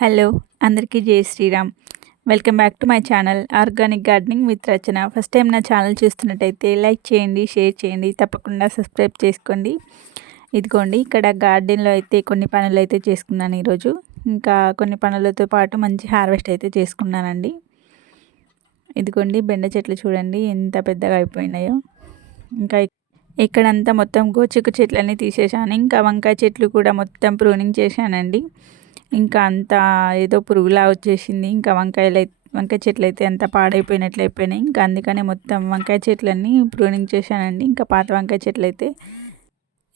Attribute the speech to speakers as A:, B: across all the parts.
A: Hello అందరికీ జై Shriram. Welcome back to my channel organic gardening with Rachana. First time నా channel చూస్తున్నట్టయితే like చేయండి షేర్ చేయండి తప్పకుండా సబ్స్క్రైబ్ చేసుకోండి. ఇదిగోండి ఇక్కడ గార్డెన్లో అయితే కొన్ని పనులు అయితే చేసుకున్నాను ఈరోజు. ఇంకా కొన్ని పనులతో పాటు మంచి హార్వెస్ట్ అయితే చేసుకున్నానండి. ఇదిగోండి బెండ చెట్లు చూడండి ఎంత పెద్దగా అయిపోయినాయో. ఇంకా ఇక్కడంతా మొత్తం గోచిక్కు చెట్లన్నీ తీసేసాను ఇంకా వంకాయ చెట్లు కూడా మొత్తం ప్రూనింగ్ చేశానండి. ఇంకా అంత ఏదో పురుగులా వచ్చేసింది. ఇంకా వంకాయలు వంకాయ చెట్లు అయితే అంత పాడైపోయినట్లు అయిపోయినాయి. ఇంకా అందుకనే మొత్తం వంకాయ చెట్లన్నీ ప్రూనింగ్ చేశానండి. ఇంకా పాత వంకాయ చెట్లు అయితే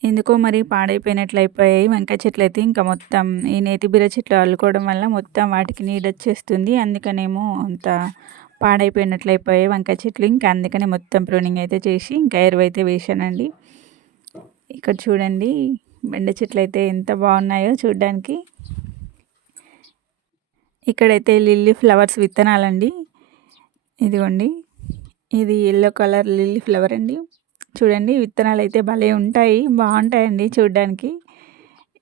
A: ఎందుకో మరి పాడైపోయినట్లు అయిపోయాయి. వంకాయ చెట్లు అయితే ఇంకా మొత్తం ఈ నేతి బీర చెట్లు అల్లుకోవడం వల్ల మొత్తం వాటికి నీడ వచ్చేస్తుంది. అందుకనేమో అంత పాడైపోయినట్లు అయిపోయాయి వంకాయ చెట్లు. ఇంకా అందుకనే మొత్తం ప్రూనింగ్ అయితే చేసి ఇంకా ఎరువు అయితే వేసానండి ఇక్కడ చూడండి బెండ చెట్లు అయితే ఎంత బాగున్నాయో చూడడానికి. ఇక్కడైతే లిల్లీ ఫ్లవర్స్ విత్తనాలండి. ఇదిగోండి. ఇది ఎల్లో కలర్ లిల్లీ ఫ్లవర్ అండి. చూడండి విత్తనాలు అయితే భలే ఉంటాయి. బాగుంటాయండి చూడడానికి.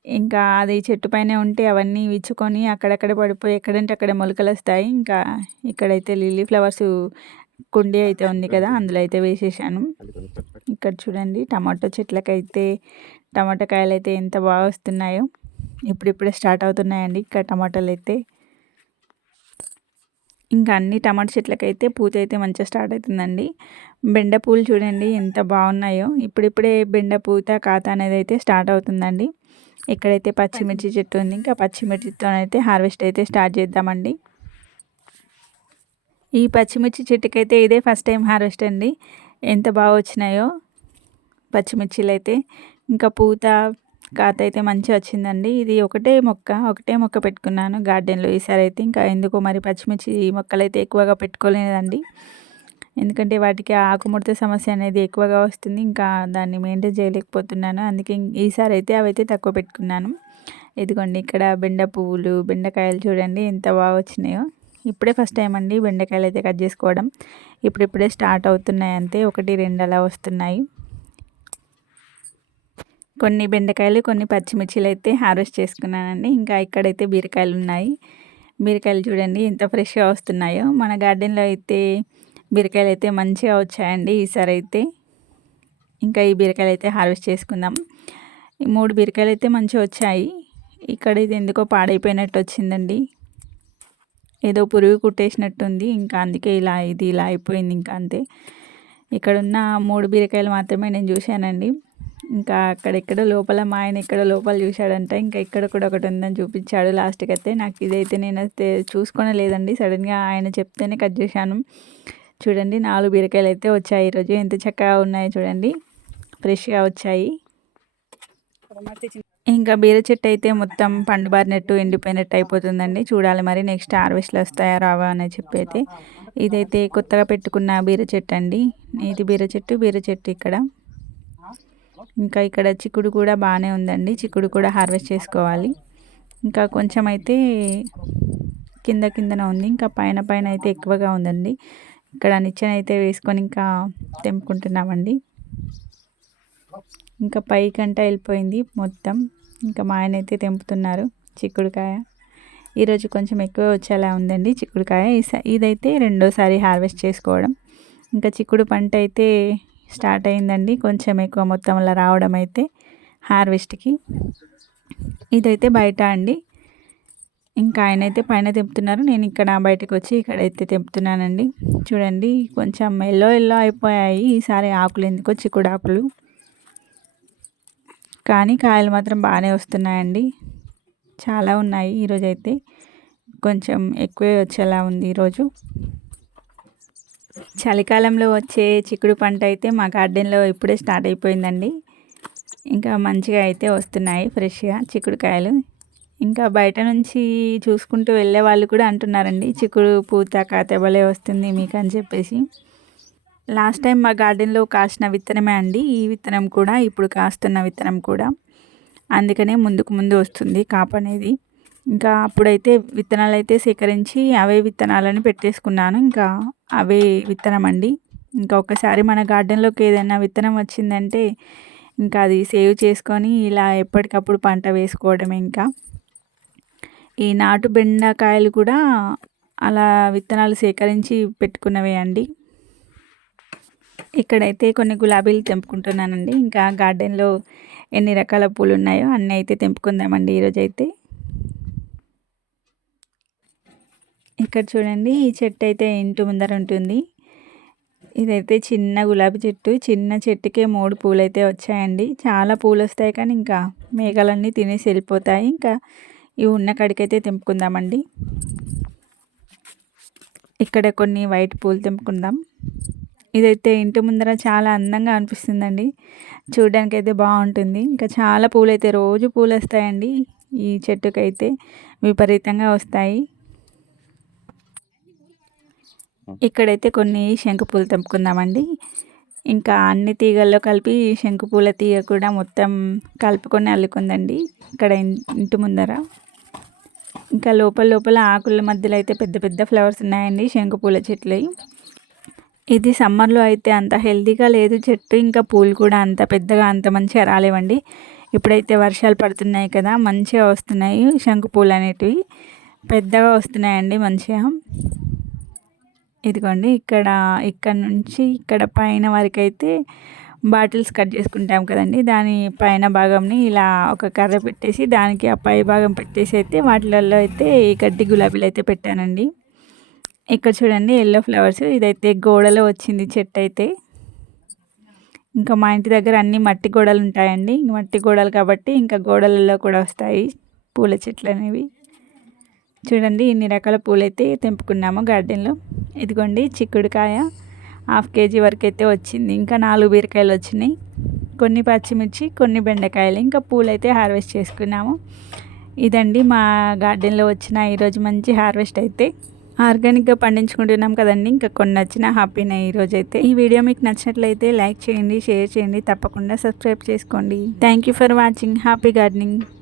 A: ఇంకా అది చెట్టు పైన ఉంటే అవన్నీ విచ్చుకొని అక్కడక్కడ పడిపోయి ఎక్కడంటే అక్కడ మొలకలు వస్తాయి ఇంకా ఇక్కడైతే లిల్లీ ఫ్లవర్స్ కుండీ అయితే ఉంది కదా అందులో అయితే వేసేసాను. ఇక్కడ చూడండి టమాటో చెట్లకైతే టమాటా కాయలు అయితే ఎంత బాగా వస్తున్నాయో ఇప్పుడిప్పుడే స్టార్ట్ అవుతున్నాయండి ఇక్కడ టమాటాలు అయితే ఇంకా అన్ని టమాటా చెట్లకైతే పూత అయితే మంచిగా స్టార్ట్ అవుతుందండి. బెండ పూలు చూడండి ఎంత బాగున్నాయో. ఇప్పుడిప్పుడే బెండ పూత కాత అనేది అయితే స్టార్ట్ అవుతుందండి. ఇక్కడైతే పచ్చిమిర్చి చెట్టు ఉంది ఇంకా పచ్చిమిర్చితోనైతే హార్వెస్ట్ అయితే స్టార్ట్ చేద్దామండి. ఈ పచ్చిమిర్చి చెట్టుకైతే ఇదే ఫస్ట్ టైం హార్వెస్ట్ అండి. ఎంత బాగా వచ్చినాయో పచ్చిమిర్చిలు అయితే ఇంకా పూత కాత అయితే మంచిగా వచ్చిందండి. ఇది ఒకటే మొక్క ఒకటే మొక్క పెట్టుకున్నాను గార్డెన్లో. ఈసారి అయితే ఇంకా ఎందుకో మరి పచ్చిమిర్చి మొక్కలు అయితే ఎక్కువగా పెట్టుకోలేదండి. ఎందుకంటే వాటికి ఆకుముడత సమస్య అనేది ఎక్కువగా వస్తుంది. ఇంకా దాన్ని మెయింటైన్ చేయలేకపోతున్నాను. అందుకే ఈసారి అయితే అవైతే తక్కువ పెట్టుకున్నాను. ఇదిగోండి ఇక్కడ బెండ పువ్వులు బెండకాయలు చూడండి ఎంత బాగా వచ్చినాయో. ఇప్పుడే ఫస్ట్ టైం అండి బెండకాయలు అయితే కట్ చేసుకోవడం. ఇప్పుడిప్పుడే స్టార్ట్ అవుతున్నాయి అంతే. ఒకటి రెండు అలా వస్తున్నాయి. కొన్ని బెండకాయలు కొన్ని పచ్చిమిర్చిలు అయితే హార్వెస్ట్ చేసుకున్నానండి. ఇంకా ఇక్కడైతే బీరకాయలు ఉన్నాయి. బీరకాయలు చూడండి ఎంత ఫ్రెష్గా వస్తున్నాయో. మన గార్డెన్లో అయితే బీరకాయలు అయితే మంచిగా వచ్చాయండి ఈసారి అయితే. ఇంకా ఈ బీరకాయలు అయితే హార్వెస్ట్ చేసుకుందాం. ఈ మూడు బీరకాయలు అయితే మంచిగా వచ్చాయి. ఇక్కడ ఇది ఎందుకో పాడైపోయినట్టు వచ్చిందండి. ఏదో పురుగు కుట్టేసినట్టుంది. ఇంకా అందుకే ఇలా ఇది ఇలా అయిపోయింది. ఇంకా అంతే. ఇక్కడ ఉన్న మూడు బీరకాయలు మాత్రమే నేను చూశానండి. ఇంకా అక్కడెక్కడ లోపల మా ఆయన ఎక్కడ లోపల చూశాడంట. ఇంకా ఇక్కడ కూడా ఒకటి ఉందని చూపించాడు లాస్ట్కి అయితే నాకు ఇదైతే నేను అయితే చూసుకునే లేదండి సడన్గా ఆయన చెప్తేనే కట్ చేశాను. చూడండి నాలుగు బీరకాయలు అయితే వచ్చాయి ఈరోజు. ఎంత చక్కగా ఉన్నాయో చూడండి. ఫ్రెష్గా వచ్చాయి. ఇంకా బీర చెట్టు అయితే మొత్తం పండుబారినట్టు ఎండిపోయినట్టు అయిపోతుందండి. చూడాలి మరి నెక్స్ట్ హార్వెస్ట్లో వస్తాయా రావా అని చెప్పి అయితే ఇదైతే కొత్తగా పెట్టుకున్న బీర చెట్టు అండి. ఇది బీర చెట్టు బీర చెట్టు ఇక్కడ. ఇంకా ఇక్కడ చిక్కుడు కూడా బాగానే ఉందండి. చిక్కుడు కూడా హార్వెస్ట్ చేసుకోవాలి. ఇంకా కొంచెం అయితే కింద కిందన ఉంది. ఇంకా పైన పైన అయితే ఎక్కువగా ఉందండి. ఇక్కడ నిచ్చెన అయితే వేసుకొని ఇంకా తెంపుకుంటున్నామండి. ఇంకా పైకంట వెళ్ళిపోయింది మొత్తం. ఇంకా మా ఆయన అయితే తెంపుతున్నారు చిక్కుడుకాయ. ఈరోజు కొంచెం ఎక్కువ వచ్చేలా ఉందండి చిక్కుడుకాయ. ఇదైతే రెండోసారి హార్వెస్ట్ చేసుకోవడం. ఇంకా చిక్కుడు పంట అయితే స్టార్ట్ అయిందండి. కొంచెం ఎక్కువ మొత్తంలో రావడం అయితే హార్వెస్ట్కి. ఇదైతే బయట అండి. ఇంకా ఆయన అయితే పైన తెంపుతున్నారు. నేను ఇక్కడ బయటకు వచ్చి ఇక్కడైతే తెంపుతున్నానండి. చూడండి కొంచెం ఎల్లో ఎల్లో అయిపోయాయి. ఈసారి ఆకులు ఎందుకో చిక్కుడాకులు కానీ కాయలు మాత్రం బాగానే వస్తున్నాయండి. చాలా ఉన్నాయి ఈరోజు అయితే కొంచెం ఎక్కువే వచ్చేలా ఉంది ఈరోజు. చలికాలంలో వచ్చే చిక్కుడు పంట అయితే మా గార్డెన్లో ఇప్పుడే స్టార్ట్ అయిపోయిందండి. ఇంకా మంచిగా అయితే వస్తున్నాయి ఫ్రెష్గా చిక్కుడుకాయలు. ఇంకా బయట నుంచి చూసుకుంటూ వెళ్ళే వాళ్ళు కూడా అంటున్నారండి చిక్కుడు పూత కాతెబలే వస్తుంది మీకు అని చెప్పేసి. లాస్ట్ టైం మా గార్డెన్లో కాసిన విత్తనమే అండి ఈ విత్తనం కూడా ఇప్పుడు కాస్తున్న విత్తనం కూడా. అందుకనే ముందుకు ముందు వస్తుంది కాపు అనేది. ఇంకా అప్పుడైతే విత్తనాలు అయితే సేకరించి అవే విత్తనాలను పెట్టేసుకున్నాను. ఇంకా అవే విత్తనం అండి. ఇంకా ఒకసారి మన గార్డెన్లోకి ఏదైనా విత్తనం వచ్చిందంటే ఇంకా అది సేవ్ చేసుకొని ఇలా ఎప్పటికప్పుడు పంట వేసుకోవడమే ఇంకా. ఈ నాటు బెండకాయలు కూడా అలా విత్తనాలు సేకరించి పెట్టుకున్నవే అండి. ఇక్కడైతే కొన్ని గులాబీలు తెంపుకుంటున్నానండి. ఇంకా గార్డెన్లో ఎన్ని రకాల పూలు ఉన్నాయో అన్నీ అయితే తెంపుకుందామండి ఈరోజైతే. ఇక్కడ చూడండి ఈ చెట్టు అయితే ఇంటి ముందర ఉంటుంది. ఇదైతే చిన్న గులాబీ చెట్టు. చిన్న చెట్టుకే మూడు పూలు అయితే వచ్చాయండి. చాలా పూలు వస్తాయి కానీ ఇంకా మేఘాలన్నీ తినేసి వెళ్ళిపోతాయి. ఇంకా ఇవి ఉన్న కాడికైతే తెంపుకుందామండి. ఇక్కడ కొన్ని వైట్ పూలు తెంపుకుందాం. ఇదైతే ఇంటి ముందర చాలా అందంగా అనిపిస్తుందండి. చూడడానికి అయితే బాగుంటుంది. ఇంకా చాలా పూలు అయితే రోజు పూలు వస్తాయండి ఈ చెట్టుకైతే. విపరీతంగా వస్తాయి. ఇక్కడైతే కొన్ని శంకుపూలు తెంపుకుందామండి. ఇంకా అన్ని తీగల్లో కలిపి శంకుపూల తీగ కూడా మొత్తం కలుపుకొని అల్లుకుందండి ఇక్కడ ఇంటి ముందర. ఇంకా లోపల లోపల ఆకుల మధ్యలో అయితే పెద్ద పెద్ద ఫ్లవర్స్ ఉన్నాయండి శంకుపూల చెట్లు. ఇది సమ్మర్లో అయితే అంత హెల్తీగా లేదు చెట్టు ఇంకా పూలు కూడా అంత పెద్దగా అంత మంచిగా రాలేవండి. ఇప్పుడైతే వర్షాలు పడుతున్నాయి కదా మంచిగా వస్తున్నాయి శంకుపూలు అనేటివి. పెద్దగా వస్తున్నాయండి మంచిగా. ఇదిగోండి ఇక్కడ ఇక్కడ నుంచి ఇక్కడ పైన వరకు అయితే బాటిల్స్ కట్ చేసుకుంటాం కదండి. దాని పైన భాగంని ఇలా ఒక కర్ర పెట్టేసి దానికి ఆ పై భాగం పెట్టేసి అయితే వాటిలలో అయితే ఈ గడ్డి గులాబీలు అయితే పెట్టానండి. ఇక్కడ చూడండి ఎల్లో ఫ్లవర్స్ ఇదైతే గోడలో వచ్చింది చెట్టు అయితే. ఇంకా మా ఇంటి దగ్గర అన్ని మట్టి గోడలు ఉంటాయండి. మట్టి గోడలు కాబట్టి ఇంకా గోడలలో కూడా వస్తాయి పూల చెట్లు అనేవి. చూడండి ఇన్ని రకాల పూలు అయితే తెంపుకున్నాము గార్డెన్లో. ఇదిగోండి చిక్కుడుకాయ హాఫ్ కేజీ వరకు అయితే వచ్చింది. ఇంకా నాలుగు బీరకాయలు వచ్చినాయి. కొన్ని పచ్చిమిర్చి కొన్ని బెండకాయలు. ఇంకా పూలు అయితే హార్వెస్ట్ చేసుకున్నాము. ఇదండి మా గార్డెన్లో వచ్చిన ఈరోజు మంచి హార్వెస్ట్ అయితే. ఆర్గానిక్గా పండించుకుంటున్నాం కదండి. ఇంకా కొన్ని నచ్చిన హ్యాపీనే ఈరోజు అయితే. ఈ వీడియో మీకు నచ్చినట్లయితే లైక్ చేయండి షేర్ చేయండి. తప్పకుండా సబ్స్క్రైబ్ చేసుకోండి. Thank you for watching. Happy gardening.